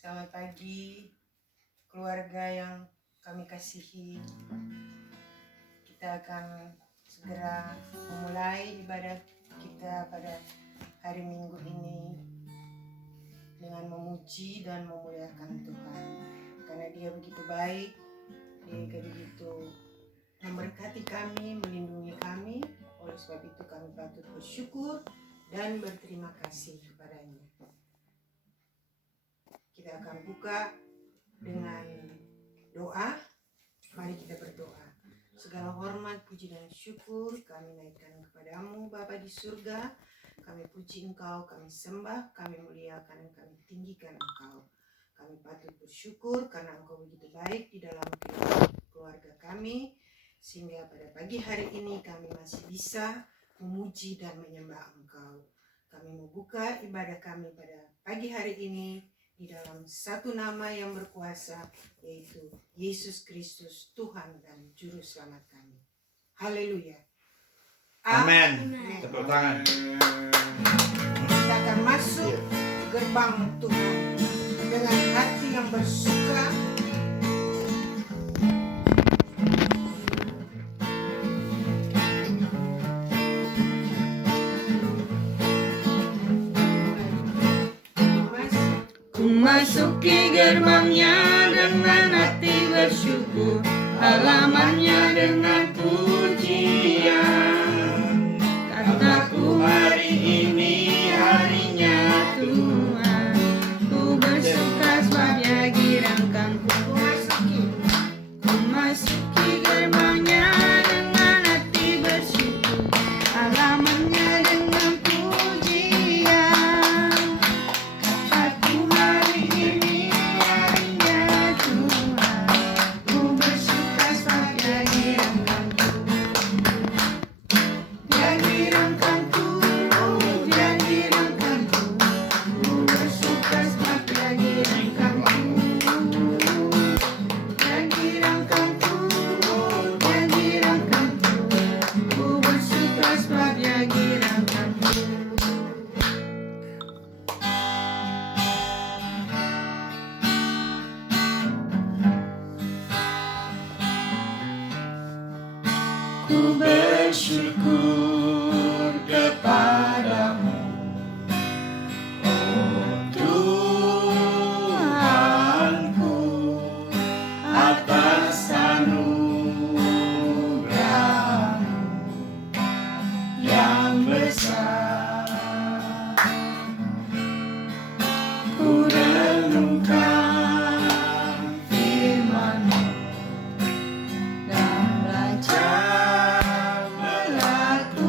Selamat pagi keluarga yang kami kasihi. Kita akan segera memulai ibadah kita pada hari Minggu ini dengan memuji dan memuliakan Tuhan, karena Dia begitu baik, Dia begitu memberkati kami, melindungi kami. Oleh sebab itu kami patut bersyukur dan berterima kasih kepadanya. Kita akan buka dengan doa. Mari kita berdoa. Segala hormat, puji dan syukur kami naikkan kepadamu Bapa di surga. Kami puji Engkau, kami sembah, kami muliakan, kami tinggikan Engkau. Kami patut bersyukur karena Engkau begitu baik di dalam keluarga kami, sehingga pada pagi hari ini kami masih bisa memuji dan menyembah Engkau. Kami membuka ibadah kami pada pagi hari ini di dalam satu nama yang berkuasa, yaitu Yesus Kristus, Tuhan dan Juru Selamat kami. Haleluya. Amin. Tepuk tangan. Kita akan masuk gerbang Tuhan dengan hati yang bersuka. Masuki gerbangnya dengan hati bersyukur, halamannya dengan pujian. Kataku hari ini harinya Tuhan, ku bersuka sebab Dia girangkan ku masuki gerbangnya dengan hati bersyukur, halamannya dengan pujian. Kataku hari ini harinya Tuhan, ku bersuka sebab Dia girangkanku. Dia girangkanku, Dia girangkanku, ku bersuka sebab Dia girangkanku. Dia girangkanku, Dia girangkanku, ku bersuka sebab Dia girangkanku. Ku bersyukur kepadamu, oh Tuhanku, atas anugerah-Mu yang besar. Ku renungkan firman-Mu dan belajar melakukannya.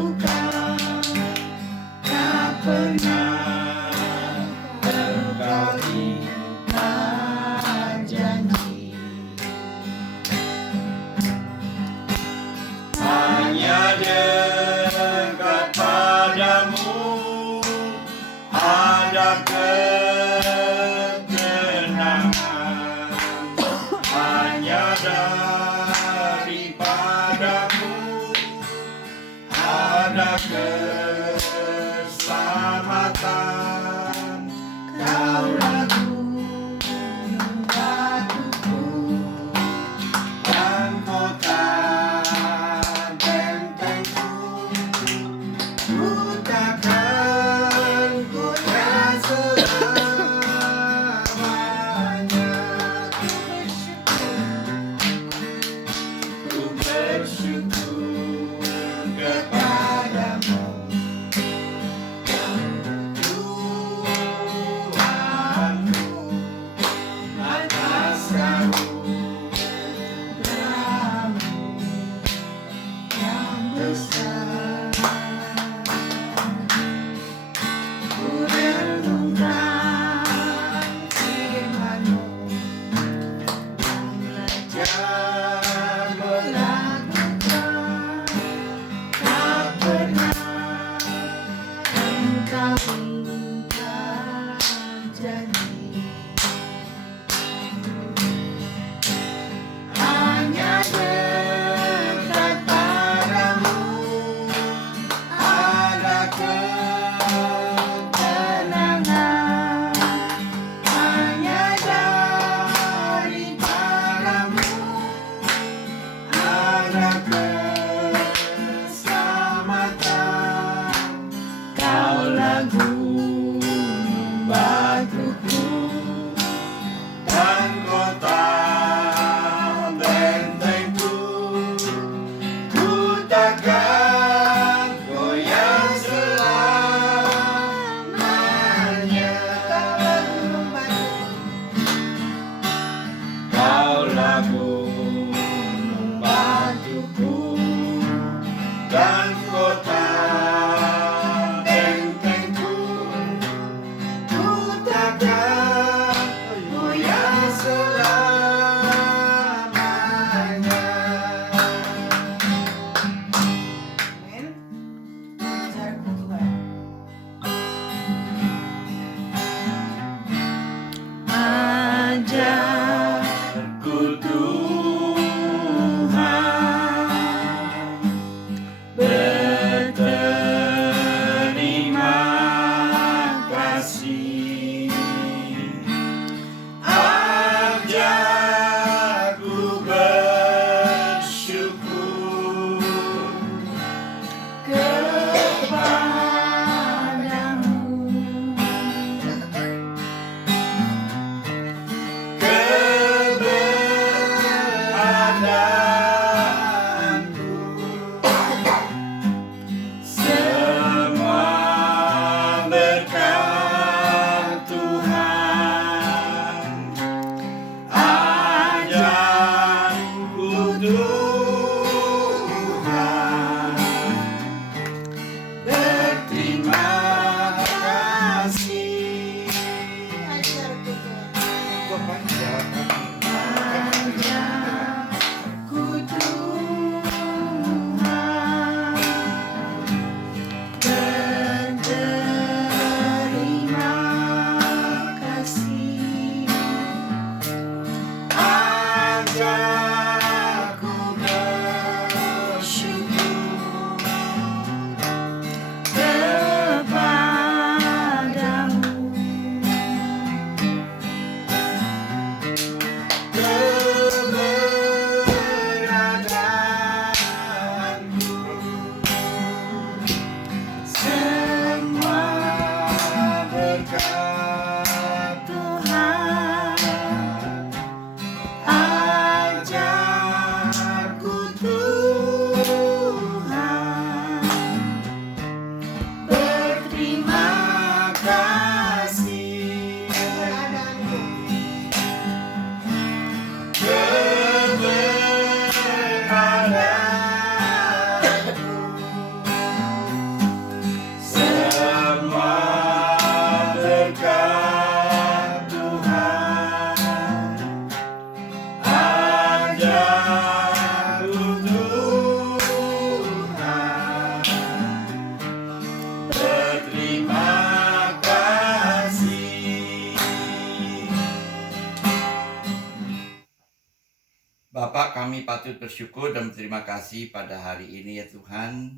Bapak, kami patut bersyukur dan berterima kasih pada hari ini ya Tuhan.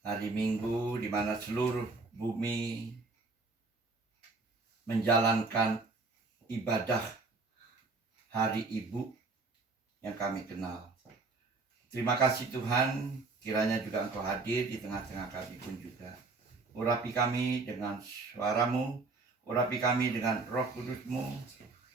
Hari Minggu di mana seluruh bumi menjalankan ibadah Hari Ibu yang kami kenal. Terima kasih Tuhan, kiranya juga Engkau hadir di tengah-tengah kami pun juga. Urapi kami dengan suara-Mu, urapi kami dengan Roh Kudus-Mu,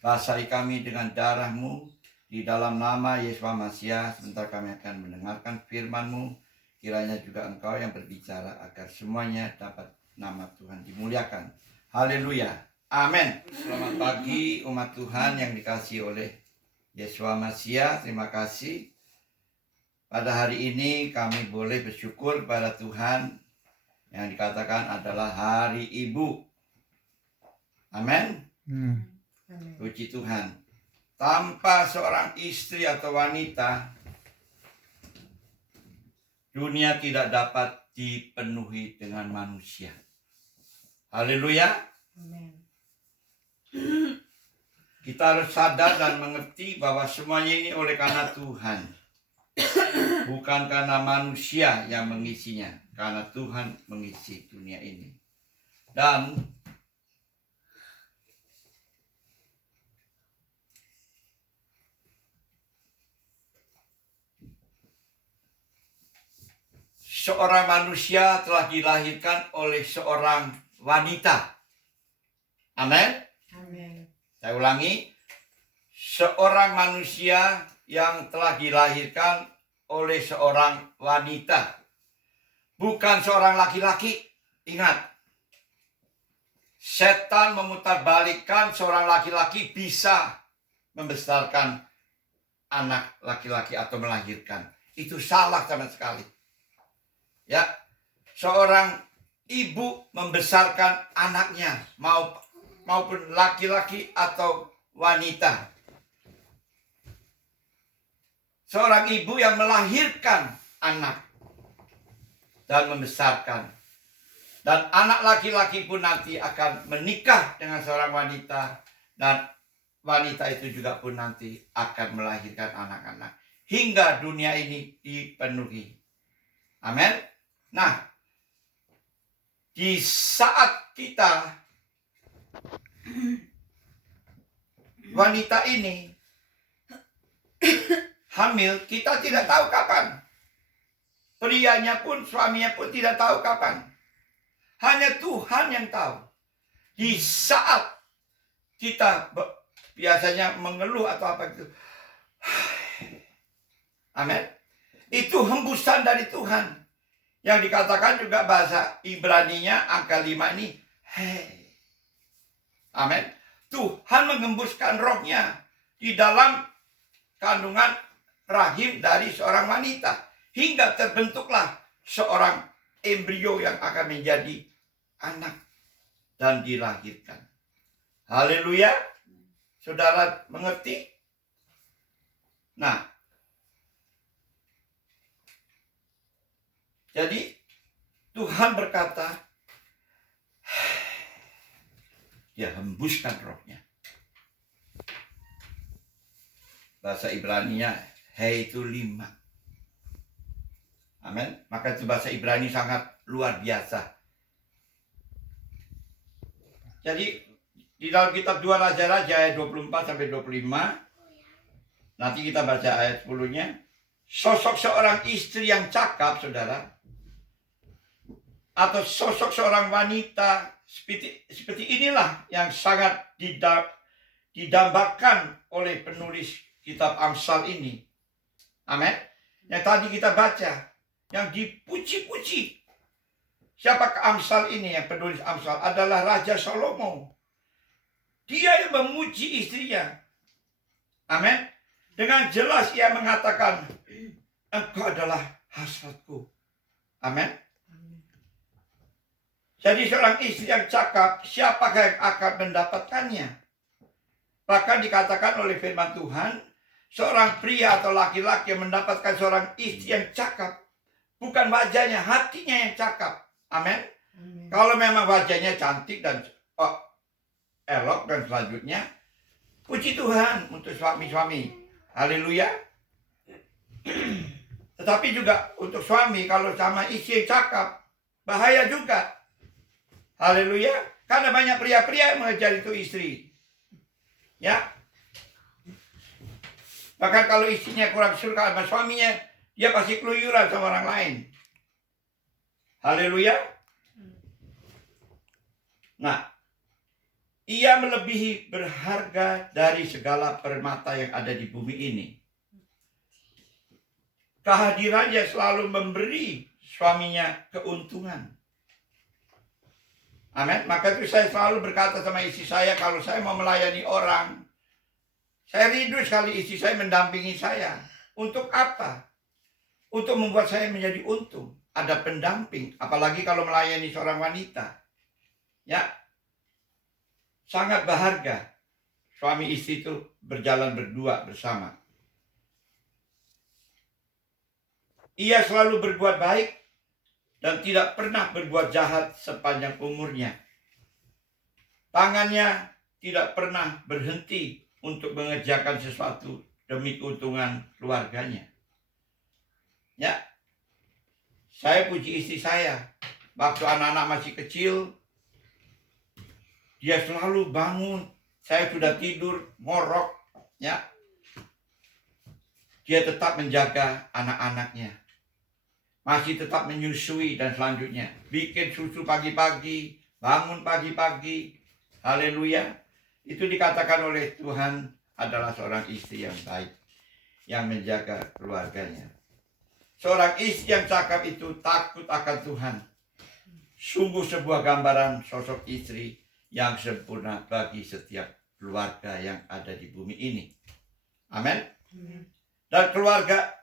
basahi kami dengan darah-Mu. Di dalam nama Yesus Masias, sebentar kami akan mendengarkan firman-Mu. Kiranya juga Engkau yang berbicara agar semuanya dapat nama Tuhan dimuliakan. Haleluya. Amin. Selamat pagi umat Tuhan yang dikasihi oleh Yesus Masias. Terima kasih. Pada hari ini kami boleh bersyukur pada Tuhan yang dikatakan adalah Hari Ibu. Amin. Puji Tuhan. Tanpa seorang istri atau wanita, dunia tidak dapat dipenuhi dengan manusia. Haleluya. Amin. Kita harus sadar dan mengerti bahwa semuanya ini oleh karena Tuhan. Bukan karena manusia yang mengisinya. Karena Tuhan mengisi dunia ini. Dan seorang manusia telah dilahirkan oleh seorang wanita. Amin. Amin. Saya ulangi. Seorang manusia yang telah dilahirkan oleh seorang wanita. Bukan seorang laki-laki. Ingat. Setan memutarbalikkan seorang laki-laki bisa membesarkan anak laki-laki atau melahirkan. Itu salah sama sekali. Ya, seorang ibu membesarkan anaknya maupun laki-laki atau wanita. Seorang ibu yang melahirkan anak dan membesarkan. Dan anak laki-laki pun nanti akan menikah dengan seorang wanita. Dan wanita itu juga pun nanti akan melahirkan anak-anak. Hingga dunia ini dipenuhi. Amin. Nah, di saat kita wanita ini hamil, kita tidak tahu kapan. Prianya pun, suaminya pun tidak tahu kapan. Hanya Tuhan yang tahu. Di saat kita biasanya mengeluh atau apa gitu. Amin. Itu hembusan dari Tuhan. Yang dikatakan juga bahasa Ibraninya angka 5 ini. Hey. Amin. Tuhan mengembuskan rohnya di dalam kandungan rahim dari seorang wanita. Hingga terbentuklah seorang embrio yang akan menjadi anak. Dan dilahirkan. Haleluya. Saudara mengerti? Nah. Jadi Tuhan berkata, dia hembuskan rohnya. Bahasa Ibraninya, He itu 5. Amin. Maka itu bahasa Ibrani sangat luar biasa. Jadi di dalam kitab 2 Raja-Raja ayat 24 sampai 25. Nanti kita baca ayat 10-nya. Sosok seorang istri yang cakap, saudara. Atau sosok seorang wanita seperti inilah yang sangat didambakan oleh penulis kitab Amsal ini. Amin. Yang tadi kita baca, yang dipuji-puji. Siapakah Amsal ini? Yang penulis Amsal adalah Raja Salomo. Dia yang memuji istrinya. Amin. Dengan jelas ia mengatakan, engkau adalah hasratku. Amin. Jadi seorang istri yang cakap, siapakah yang akan mendapatkannya? Bahkan dikatakan oleh firman Tuhan, seorang pria atau laki-laki yang mendapatkan seorang istri yang cakap, bukan wajahnya, hatinya yang cakap. Amin. Kalau memang wajahnya cantik dan elok dan selanjutnya, puji Tuhan untuk suami-suami. Haleluya. Tetapi juga untuk suami kalau sama istri cakap, bahaya juga. Haleluya. Karena banyak pria-pria yang mengejar itu istri. Ya. Bahkan kalau istrinya kurang suka sama suaminya, dia pasti keluyuran sama orang lain. Haleluya. Nah, ia melebihi berharga dari segala permata yang ada di bumi ini. Kehadirannya selalu memberi suaminya keuntungan. Amin. Maka itu saya selalu berkata sama istri saya, kalau saya mau melayani orang, saya rindu sekali istri saya mendampingi saya. Untuk apa? Untuk membuat saya menjadi untung. Ada pendamping, apalagi kalau melayani seorang wanita. Ya, sangat berharga. Suami istri itu berjalan berdua bersama. Ia selalu berbuat baik dan tidak pernah berbuat jahat sepanjang umurnya. Tangannya tidak pernah berhenti untuk mengerjakan sesuatu demi keuntungan keluarganya. Ya, saya puji istri saya. Waktu anak-anak masih kecil, dia selalu bangun. Saya sudah tidur, ngorok. Ya, dia tetap menjaga anak-anaknya. Masih tetap menyusui dan selanjutnya. Bikin susu pagi-pagi, bangun pagi-pagi. Haleluya. Itu dikatakan oleh Tuhan adalah seorang istri yang baik. Yang menjaga keluarganya. Seorang istri yang cakap itu takut akan Tuhan. Sungguh sebuah gambaran sosok istri yang sempurna bagi setiap keluarga yang ada di bumi ini. Amin. Dan keluarga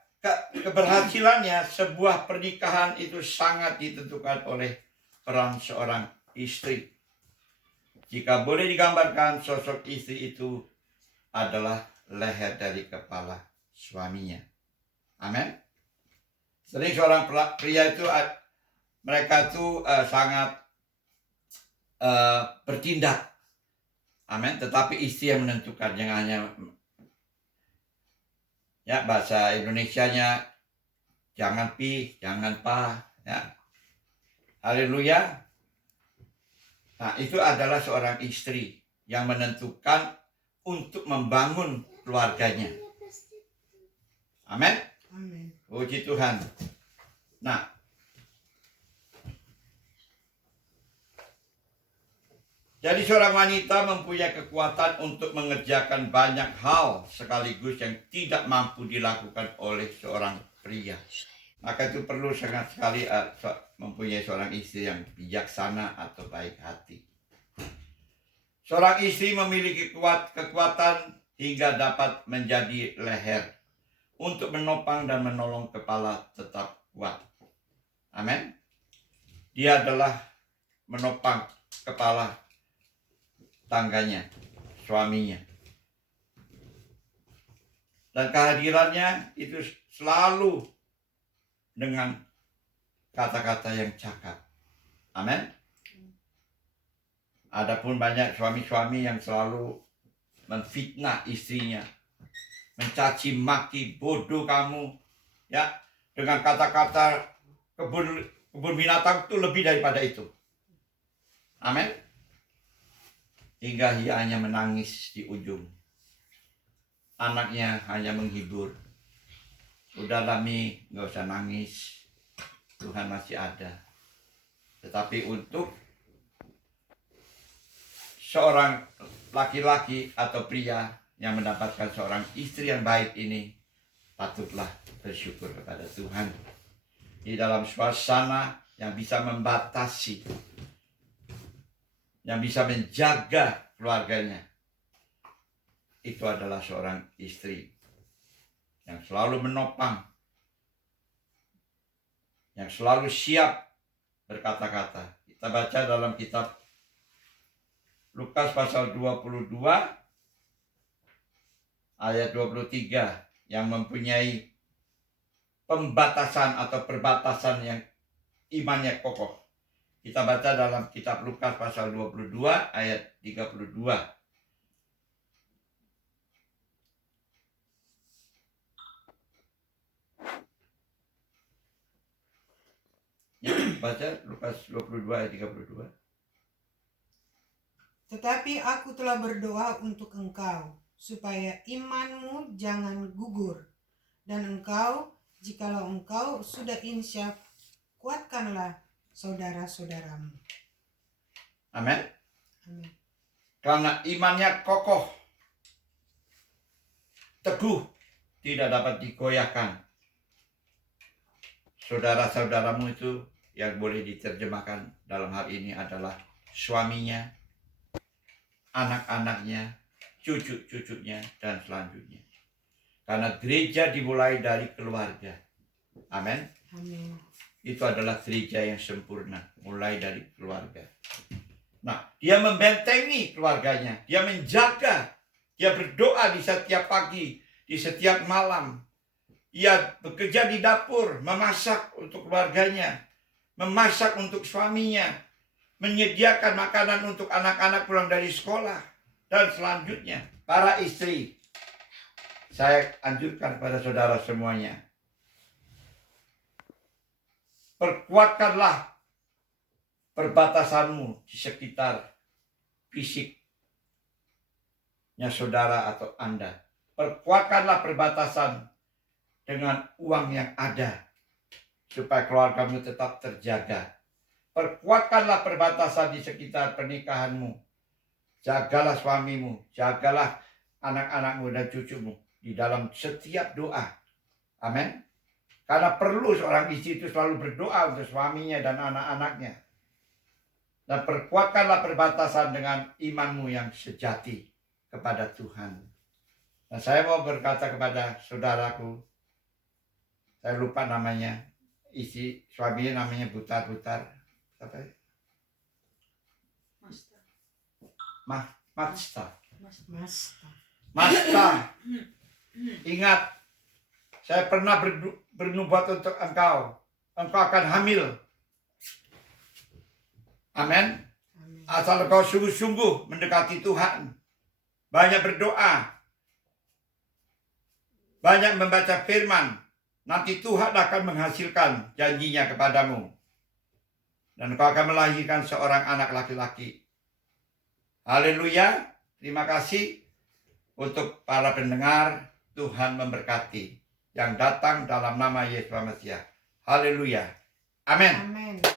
keberhasilannya, sebuah pernikahan itu sangat ditentukan oleh peran seorang istri. Jika boleh digambarkan, sosok istri itu adalah leher dari kepala suaminya. Amin. Sering seorang pria itu, mereka itu sangat bertindak. Amin. Tetapi istri yang menentukan, yang hanya ya bahasa Indonesianya jangan pi, jangan pa, ya. Haleluya. Nah, itu adalah seorang istri yang menentukan untuk membangun keluarganya. Amin. Amin. Puji Tuhan. Nah, jadi seorang wanita mempunyai kekuatan untuk mengerjakan banyak hal sekaligus yang tidak mampu dilakukan oleh seorang pria. Maka itu perlu sangat sekali mempunyai seorang istri yang bijaksana atau baik hati. Seorang istri memiliki kekuatan hingga dapat menjadi leher untuk menopang dan menolong kepala tetap kuat. Amin. Dia adalah menopang kepala tangganya, suaminya. Dan kehadirannya itu selalu dengan kata-kata yang cakap. Amin. Adapun banyak suami-suami yang selalu memfitnah istrinya, mencaci maki, bodoh kamu, ya, dengan kata-kata kebun binatang itu lebih daripada itu. Amin. Hingga ia hanya menangis di ujung. Anaknya hanya menghibur. Udahlah Mi, gak usah nangis. Tuhan masih ada. Tetapi untuk seorang laki-laki atau pria yang mendapatkan seorang istri yang baik ini, patutlah bersyukur kepada Tuhan. Di dalam suasana yang bisa membatasi, yang bisa menjaga keluarganya, itu adalah seorang istri yang selalu menopang, yang selalu siap berkata-kata. Kita baca dalam kitab Lukas pasal 22 ayat 23 yang mempunyai pembatasan atau perbatasan yang imannya kokoh. Kita baca dalam kitab Lukas pasal 22 ayat 32. Baca Lukas 22 ayat 32. Tetapi aku telah berdoa untuk engkau, supaya imanmu jangan gugur. Dan engkau, jikalau engkau sudah insyaf, kuatkanlah saudara-saudaramu. Amin. Amin. Karena imannya kokoh, teguh, tidak dapat digoyahkan. Saudara-saudaramu itu yang boleh diterjemahkan dalam hal ini adalah suaminya, anak-anaknya, cucu-cucunya, dan selanjutnya. Karena gereja dimulai dari keluarga. Amin. Amin. Itu adalah gereja yang sempurna, mulai dari keluarga. Nah, dia membentengi keluarganya, dia menjaga, dia berdoa di setiap pagi, di setiap malam. Ia bekerja di dapur, memasak untuk keluarganya, memasak untuk suaminya, menyediakan makanan untuk anak-anak pulang dari sekolah, dan selanjutnya. Para istri, saya anjurkan pada saudara semuanya, perkuatkanlah perbatasanmu di sekitar fisiknya saudara atau Anda. Perkuatkanlah perbatasan dengan uang yang ada, supaya keluargamu tetap terjaga. Perkuatkanlah perbatasan di sekitar pernikahanmu. Jagalah suamimu, jagalah anak-anakmu dan cucumu di dalam setiap doa. Amin. Karena perlu seorang istri itu selalu berdoa untuk suaminya dan anak-anaknya. Dan perkuatkanlah perbatasan dengan imanmu yang sejati kepada Tuhan. Nah, saya mau berkata kepada saudaraku, saya lupa namanya, suaminya namanya Butar. Apa ya? Masta. Ingat, saya pernah bernubuat untuk engkau. Engkau akan hamil. Amin. Asal engkau sungguh-sungguh mendekati Tuhan. Banyak berdoa. Banyak membaca firman. Nanti Tuhan akan menghasilkan janjinya kepadamu. Dan engkau akan melahirkan seorang anak laki-laki. Haleluya. Terima kasih untuk para pendengar. Tuhan memberkati yang datang dalam nama Yesus Mesias. Haleluya. Amin.